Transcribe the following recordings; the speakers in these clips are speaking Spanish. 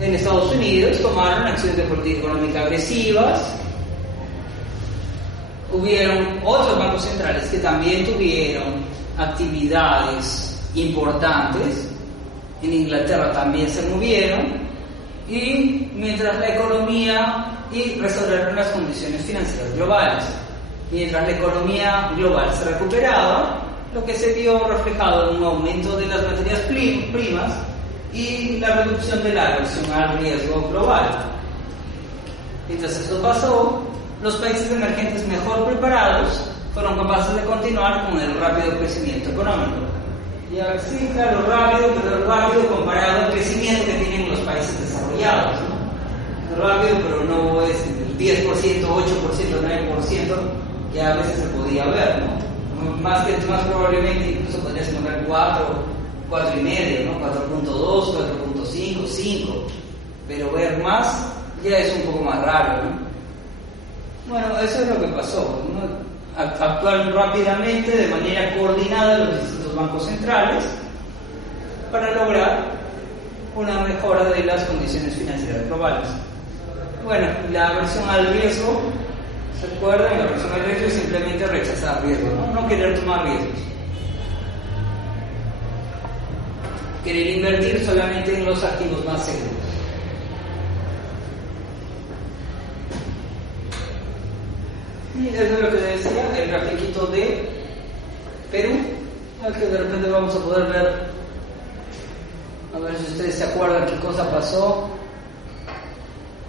en Estados Unidos tomaron acciones de política económica agresivas. Hubieron otros bancos centrales que también tuvieron actividades importantes. En Inglaterra también se movieron, y mientras la economía y restauraron las condiciones financieras globales. Mientras la economía global se recuperaba, lo que se vio reflejado en un aumento de las materias primas y la reducción de la aversión al riesgo global. Mientras esto pasó, los países emergentes mejor preparados fueron capaces de continuar con el rápido crecimiento económico. Y ahora sí, claro, rápido comparado al crecimiento que tienen los países desarrollados, ¿no? Rápido, pero no es el 10%, 8%, 9% que a veces se podía ver, ¿no? Más probablemente incluso podrías encontrar 4,5, ¿no? 4,2, 4,5, 5, pero ver más ya es un poco más raro, ¿no? Bueno, eso es lo que pasó, ¿no? Actuar rápidamente, de manera coordinada, los distintos bancos centrales para lograr una mejora de las condiciones financieras globales. Bueno, la aversión al riesgo, ¿se acuerdan? La aversión al riesgo es simplemente rechazar riesgos, no querer tomar riesgos. Querer invertir solamente en los activos más seguros. Y eso es lo que decía el grafiquito de Perú, al que de repente vamos a poder ver, a ver si ustedes se acuerdan qué cosa pasó.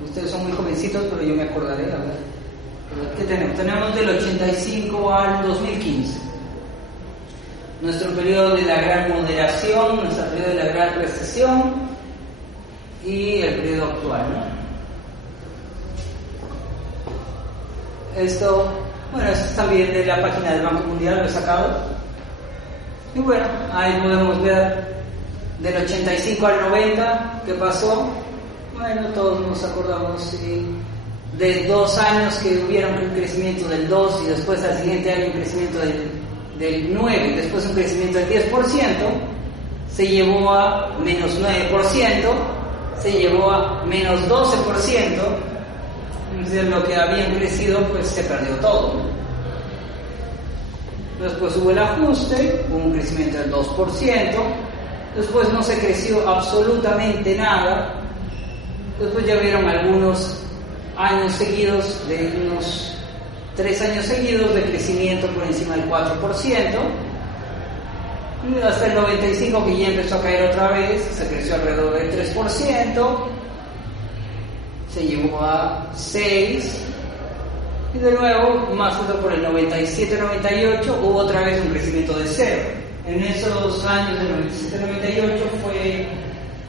Ustedes son muy jovencitos, pero yo me acordaré, a ver. ¿Qué tenemos? Tenemos del 85 al 2015. Nuestro periodo de la gran moderación, nuestro periodo de la gran recesión y el periodo actual, ¿no? Esto es también de la página del Banco Mundial, lo he sacado. Y bueno, ahí podemos ver del 85 al 90 qué pasó. Bueno, todos nos acordamos, sí, de 2 años que hubieron un crecimiento del 2 y después al siguiente año un crecimiento del 9, después un crecimiento del 10%, se llevó a menos 9%, se llevó a menos 12%. De lo que habían crecido, pues se perdió todo. Después hubo el ajuste, hubo un crecimiento del 2%, después no se creció absolutamente nada, después ya vieron algunos años seguidos, de unos 3 años seguidos de crecimiento por encima del 4%, y hasta el 95 que ya empezó a caer otra vez, se creció alrededor del 3%, se llevó a 6, y de nuevo, más o menos por el 97-98, hubo otra vez un crecimiento de 0. En esos años del 97-98 fue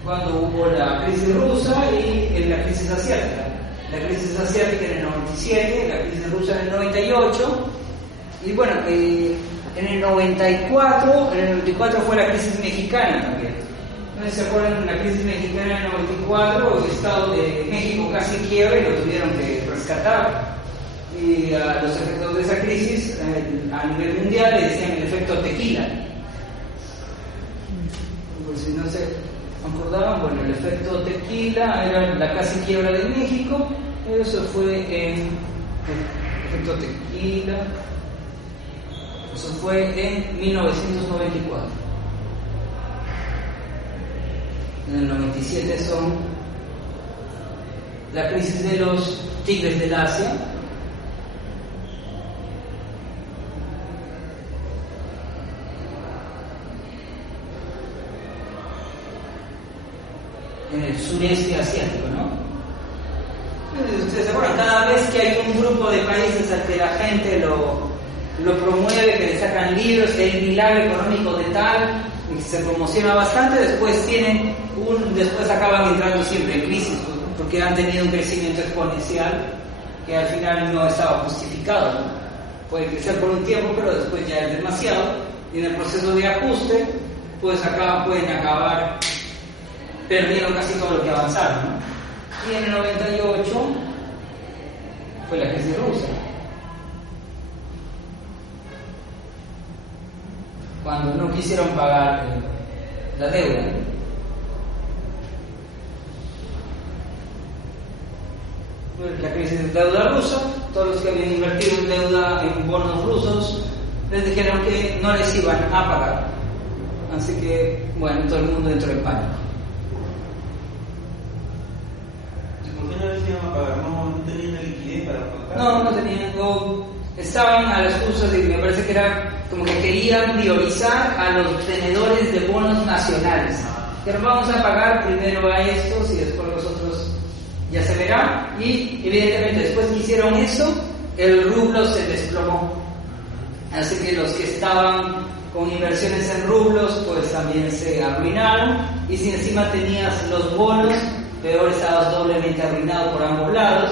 cuando hubo la crisis rusa y la crisis asiática. La crisis asiática en el 97, la crisis rusa en el 98, y bueno, en el 94 fue la crisis mexicana también. ¿Se acuerdan de la crisis mexicana en el 94? El Estado de México casi quiebra y lo tuvieron que rescatar. Y a los efectos de esa crisis, a nivel mundial, le decían el efecto tequila. Por si no se acordaban, bueno, el efecto tequila era la casi quiebra de México. Eso fue en el efecto tequila. Eso fue en 1994. En el 97 son la crisis de los tigres del Asia, en el sureste asiático, ¿no? Ustedes se acuerdan, cada vez que hay un grupo de países al que la gente lo promueve, que le sacan libros, que hay un milagro económico de tal, y se promociona bastante, después acaban entrando siempre en crisis, porque han tenido un crecimiento exponencial que al final no estaba justificado, ¿no? Puede crecer por un tiempo, pero después ya es demasiado, y en el proceso de ajuste, pues pueden acabar perdiendo casi todo lo que avanzaron, ¿no? Y en el 98 fue la crisis rusa, cuando no quisieron pagar la deuda. la crisis de deuda rusa. Todos los que habían invertido en deuda, en bonos rusos, les dijeron que no les iban a pagar. Así que, bueno, todo el mundo entró en pánico. ¿Por qué no les iban a pagar? ¿No tenían la liquidez para pagar? No tenían. Estaban a las justas y me parece que era como que querían priorizar a los tenedores de bonos nacionales. Pero vamos a pagar primero a estos y después los otros ya se verá. Y evidentemente después que hicieron eso, el rublo se desplomó. Así que los que estaban con inversiones en rublos pues también se arruinaron. Y si encima tenías los bonos, peor, estabas doblemente arruinado por ambos lados.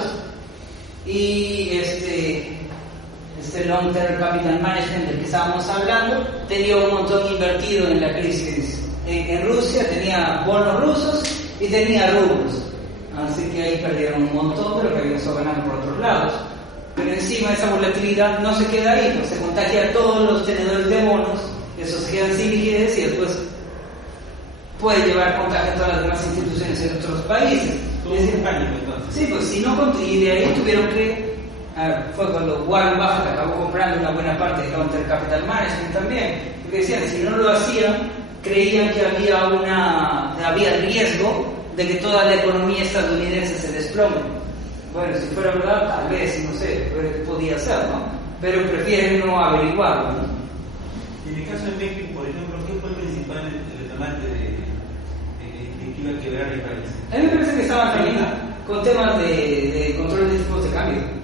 Y este Long Term Capital Management del que estábamos hablando tenía un montón invertido en la crisis en Rusia, tenía bonos rusos y tenía rublos, así que ahí perdieron un montón de lo que habían estado ganando por otros lados. Pero encima esa volatilidad no se queda ahí, pues se contagia a todos los tenedores de bonos, esos se quedan sin liquidez y después puede llevar contagio a todas las demás instituciones en otros países. Todo es pánico entonces. Sí, pues si no, y de ahí tuvieron que fue cuando Warren Buffett acabó comprando una buena parte de Long Term Capital Management también, porque decían, si no lo hacían, creían que había riesgo de que toda la economía estadounidense se desplome. Bueno, si fuera verdad, tal vez, no sé, podía ser, ¿no? Pero prefieren no averiguarlo, ¿no? En el caso de México, por ejemplo, ¿qué fue el principal detonante de que iba a quebrar el país? A mí me parece que estaban también con temas de control de tipos de cambio.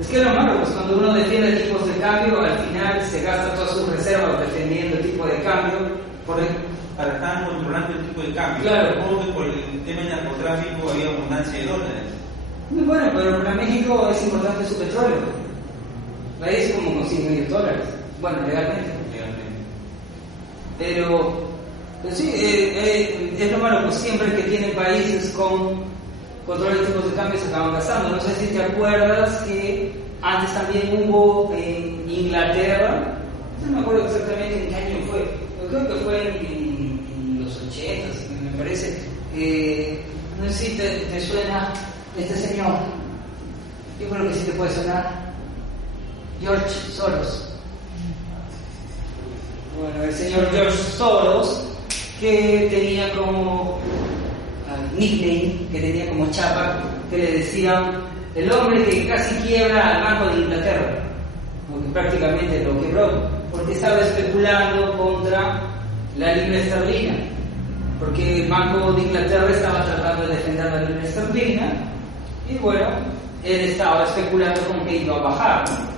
Es que lo malo, pues cuando uno defiende tipos de cambio, al final se gasta todas sus reservas defendiendo el tipo de cambio. Para estar controlando el tipo de cambio. Claro. Supongo que por el tema del narcotráfico había abundancia de dólares. Muy bueno, pero para México es importante su petróleo. Ahí es como con $100 million. Bueno, legalmente. Pero, pues sí, es lo malo, pues siempre que tienen países con control de tipos de cambio se acaban gastando. No sé si te acuerdas que antes también hubo en Inglaterra, no me acuerdo exactamente en qué año fue, yo creo que fue en los 80s, me parece. No sé si te suena este señor, yo creo que sí te puede sonar, George Soros. Bueno, el señor George Soros, que tenía como nickname, que tenía como chapa, que le decían el hombre que casi quiebra al Banco de Inglaterra, porque prácticamente lo quebró, porque estaba especulando contra la libra esterlina, porque el Banco de Inglaterra estaba tratando de defender la libra esterlina, y bueno, él estaba especulando con que iba a bajar, ¿no?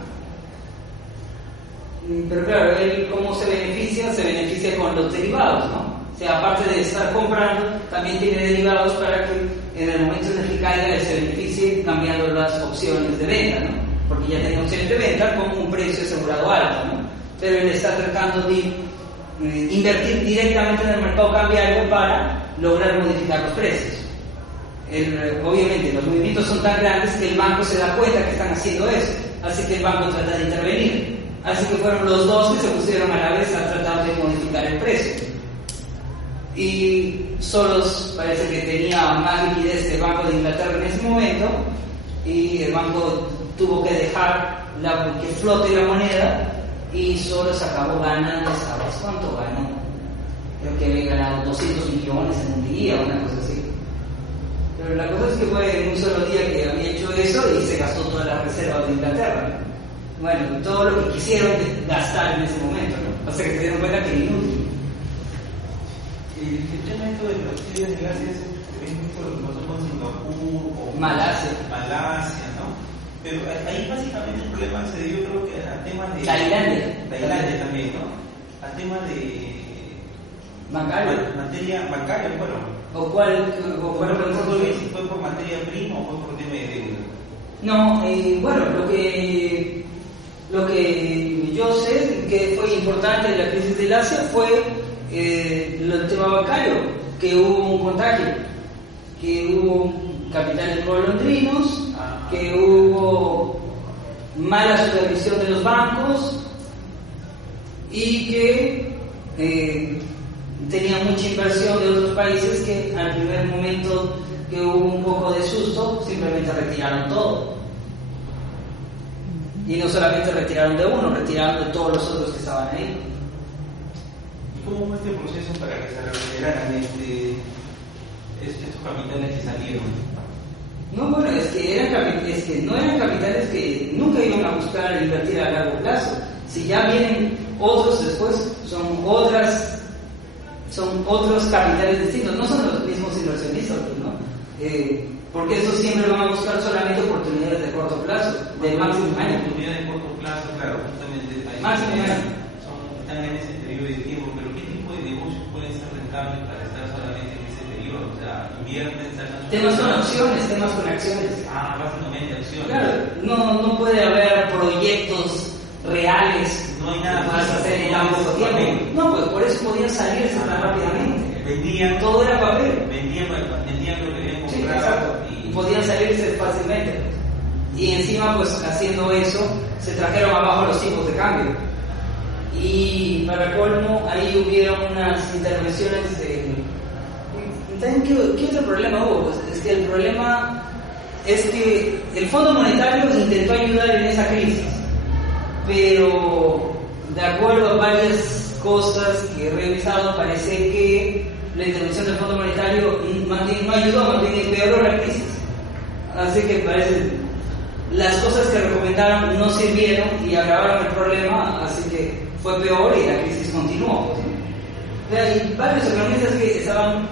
Pero claro, él ¿cómo se beneficia? Se beneficia con los derivados, ¿no? O sea, aparte de estar comprando, también tiene derivados para que en el momento en el que caiga él se beneficie cambiando las opciones de venta, ¿no? Porque ya tiene opciones de venta con un precio asegurado alto, ¿no? Pero él está tratando de invertir directamente en el mercado cambiario para lograr modificar los precios. Obviamente los movimientos son tan grandes que el banco se da cuenta que están haciendo eso, así que el banco trata de intervenir. Así que fueron los dos que se pusieron a la vez a tratar de modificar el precio. Y Soros parece que tenía más liquidez que el Banco de Inglaterra en ese momento, y el banco tuvo que dejar que flote la moneda, y Soros acabó ganando, ¿sabes cuánto ganó? Creo que había ganado 200 millones en un día, una cosa así. Pero la cosa es que fue en un solo día que había hecho eso y se gastó todas las reservas de Inglaterra. Bueno, todo lo que quisieron gastar en ese momento, ¿no? O sea que se dieron cuenta que era inútil. El tema esto de los tiros de gases es mucho lo que pasó con Singapur o Malasia, ¿no? Pero ahí básicamente el problema se dio, creo que a temas de Tailandia también, ¿no? A temas de materia bancaria, bueno. ¿O si fue por materia prima o fue por tema de deuda? No, bueno, lo que yo sé que fue importante en la crisis del Asia fue el tema bancario, que hubo un contagio, que hubo capitales golondrinos, que hubo mala supervisión de los bancos y que tenía mucha inversión de otros países que al primer momento que hubo un poco de susto, simplemente retiraron todo. Y no solamente retiraron de uno, retiraron de todos los otros que estaban ahí. ¿Y cómo fue este proceso para que se recuperaran estos capitales que salieron? No, bueno, es que no eran capitales que nunca iban a buscar invertir a largo plazo. Si ya vienen otros después, son otros capitales distintos, no son los mismos inversionistas, ¿no? Porque estos siempre van a buscar solamente oportunidades de corto plazo, de máximo año. Oportunidades de corto plazo, claro, justamente ahí máximo año. Están en ese periodo de tiempo, pero ¿qué tipo de negocios pueden ser rentables para estar solamente en ese periodo? O sea, invierten, sacan... Temas con acciones. Básicamente acciones. Claro, no puede haber proyectos reales. No hay nada más hacer en tan poco tiempo. No, pues por eso podían salirse tan rápidamente. Vendían, todo era papel. Vendían lo que habían comprado. Sí, exacto. Y podían salirse fácilmente. Y encima, pues haciendo eso, se trajeron abajo los tipos de cambio. Y para colmo, ahí hubieron unas intervenciones de... ¿Saben qué otro problema hubo? Pues es que el problema es que el Fondo Monetario intentó ayudar en esa crisis, pero de acuerdo a varias cosas que he revisado, parece que la intervención del Fondo Monetario más bien no ayudó, más bien empeoró la crisis. Así que parece las cosas que recomendaron no sirvieron y agravaron el problema, así que fue peor y la crisis continuó. ¿Sí? Hay varios economistas que estaban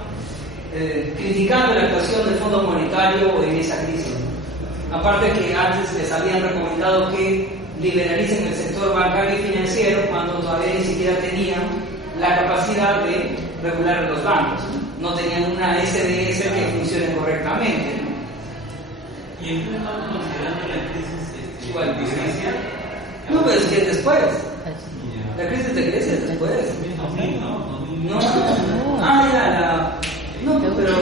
criticando la actuación del Fondo Monetario en esa crisis. Aparte que antes les habían recomendado que liberalicen el sector bancario y financiero cuando todavía ni siquiera tenían la capacidad de regular los bancos. No tenían una SDS que funcione correctamente. ¿Y en qué estamos considerando la crisis de Grecia? No, pero es que después. La crisis de Grecia es después. No, pero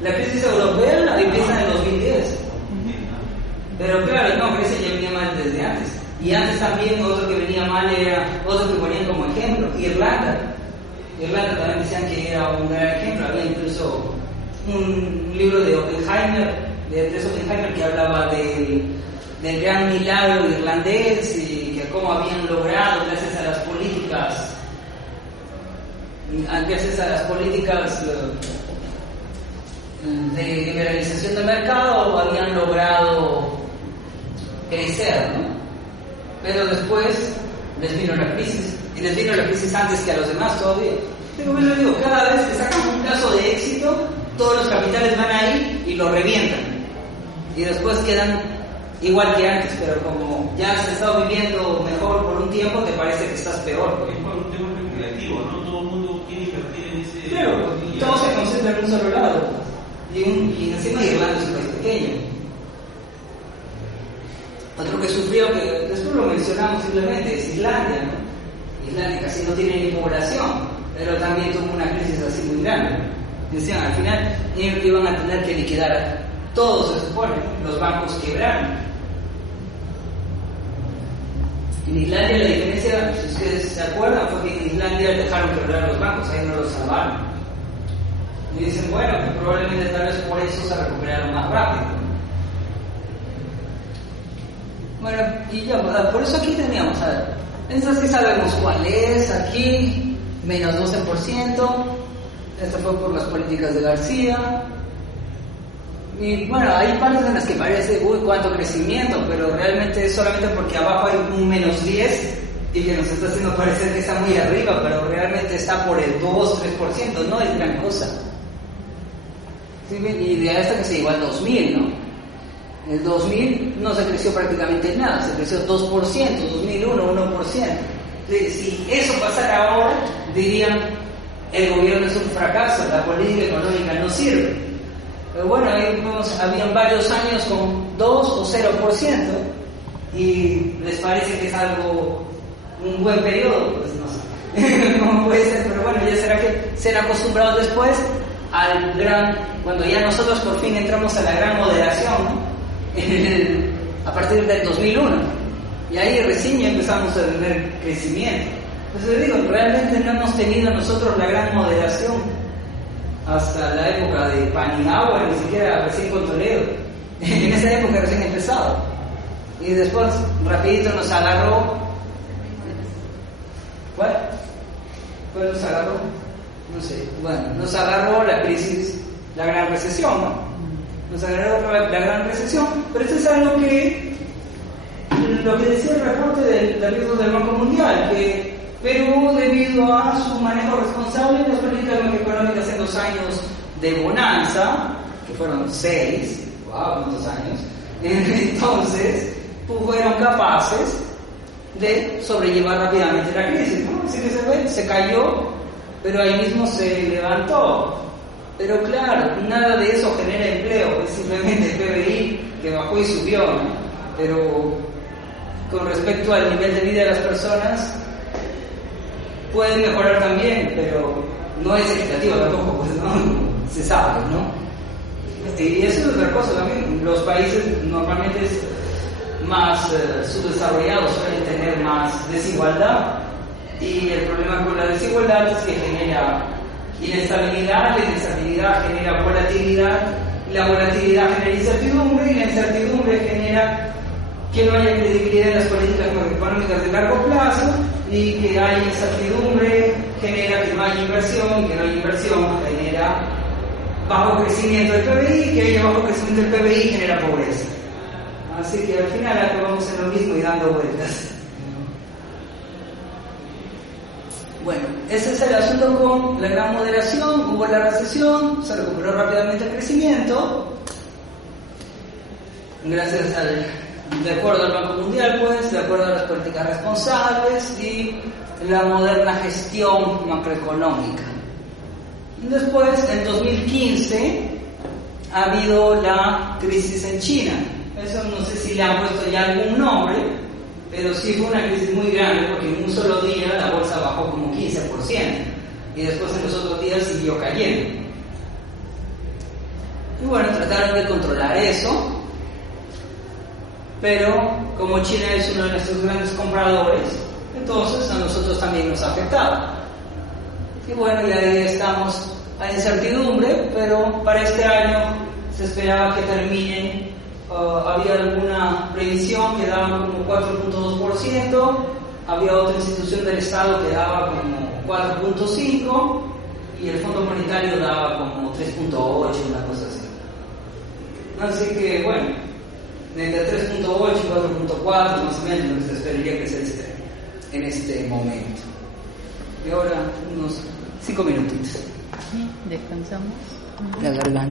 la crisis europea empieza en el 2010. Pero claro, no, Grecia ya venía mal desde antes. Y antes también otro que venía mal era otro que ponían como ejemplo, Irlanda. Irlanda también decían que era un gran ejemplo. Había incluso un libro de Oppenheimer, de Andrés Oppenheimer, que hablaba del gran milagro irlandés y que cómo habían logrado gracias a las políticas de liberalización del mercado, habían logrado crecer, ¿no? Pero después les vino la crisis, y les vino la crisis antes que a los demás todavía. Pero bueno, digo, cada vez que sacan un caso de éxito, todos los capitales van ahí y lo revientan, y después quedan igual que antes, pero como ya has estado viviendo mejor por un tiempo, te parece que estás peor. Es por un tema especulativo, no todo el mundo quiere invertir en ese... Claro, todo se concentra en un solo lado, y encima Irlanda es un país pequeño. Otro que sufrió, que después lo mencionamos simplemente, es Islandia, ¿no? Islandia casi no tiene ni población, pero también tuvo una crisis así muy grande. Decían, al final iban a tener que liquidar a todos, se supone, los bancos quebraron. En Islandia la diferencia, si ustedes se acuerdan, fue que en Islandia dejaron quebrar los bancos, ahí no los salvaron. Y dicen, bueno, que probablemente tal vez por eso se recuperaron más rápido. Bueno, y ya, por eso aquí teníamos, a ver, estas que sabemos cuál es, aquí, menos 12%, esto fue por las políticas de García, y bueno, hay partes en las que parece, uy, cuánto crecimiento, pero realmente es solamente porque abajo hay un menos 10, y que nos está haciendo parecer que está muy arriba, pero realmente está por el 2-3%, no es gran cosa. ¿Sí? Y de esta que se llegó al 2000, ¿no? En el 2000 no se creció prácticamente nada, se creció 2%, 2001, 1%. Si eso pasara ahora, dirían, el gobierno es un fracaso, la política económica no sirve. Pero bueno, ahí habían varios años con 2 o 0%, y les parece que es algo, un buen periodo, pues no sé, no puede ser, pero bueno, ya será que ser acostumbrados después al gran, cuando ya nosotros por fin entramos a la gran moderación, ¿no? A partir del 2001, y ahí recién ya empezamos a tener crecimiento. Entonces digo, realmente no hemos tenido nosotros la gran moderación hasta la época de Paniagua, ni siquiera recién con Toledo. En esa época recién empezado. Y después rapidito nos agarró. ¿Cuál nos agarró? No sé. Bueno, nos agarró la crisis, la gran recesión, ¿no? Nos agarró la gran recesión, pero esto es algo que lo que decía el reporte del riesgo del Banco Mundial, que Perú, debido a su manejo responsable de las políticas macroeconómicas en 2 años de bonanza, que fueron 6, wow, ¿cuántos años? Entonces, fueron capaces de sobrellevar rápidamente la crisis, ¿no? Así que se cayó, pero ahí mismo se levantó. Pero claro, nada de eso genera empleo, es simplemente el PBI que bajó y subió, ¿no? Pero con respecto al nivel de vida de las personas, puede mejorar también, pero no es equitativo tampoco, pues, ¿no? Se sabe, ¿no? Y eso es otra cosa también. Los países normalmente más subdesarrollados suelen tener más desigualdad, y el problema con la desigualdad es que genera inestabilidad, la inestabilidad genera volatilidad, la volatilidad genera incertidumbre, y la incertidumbre genera que no haya credibilidad en las políticas macroeconómicas de largo plazo, y que haya incertidumbre genera que no haya inversión, y que no haya inversión genera bajo crecimiento del PBI, y que haya bajo crecimiento del PBI genera pobreza. Así que al final acabamos en lo mismo y dando vueltas. Bueno, ese es el asunto con la gran moderación. Hubo la recesión, se recuperó rápidamente el crecimiento, gracias de acuerdo al Banco Mundial, pues, de acuerdo a las políticas responsables y la moderna gestión macroeconómica. Después, en 2015, ha habido la crisis en China. Eso no sé si le han puesto ya algún nombre, pero sí fue una crisis muy grande, porque en un solo día la bolsa bajó como 15%, y después en los otros días siguió cayendo. Y bueno, trataron de controlar eso, pero como China es uno de nuestros grandes compradores, entonces a nosotros también nos ha afectado. Y bueno, y ahí estamos a incertidumbre, pero para este año se esperaba que terminen. Había alguna previsión que daba como 4.2%, había otra institución del Estado que daba como 4.5%, y el Fondo Monetario daba como 3.8%, una cosa así. Así que bueno, entre 3.8 y 4.4 más o menos se esperaría que se esté en este momento. Y ahora unos 5 minutitos. Descansamos. La garganta.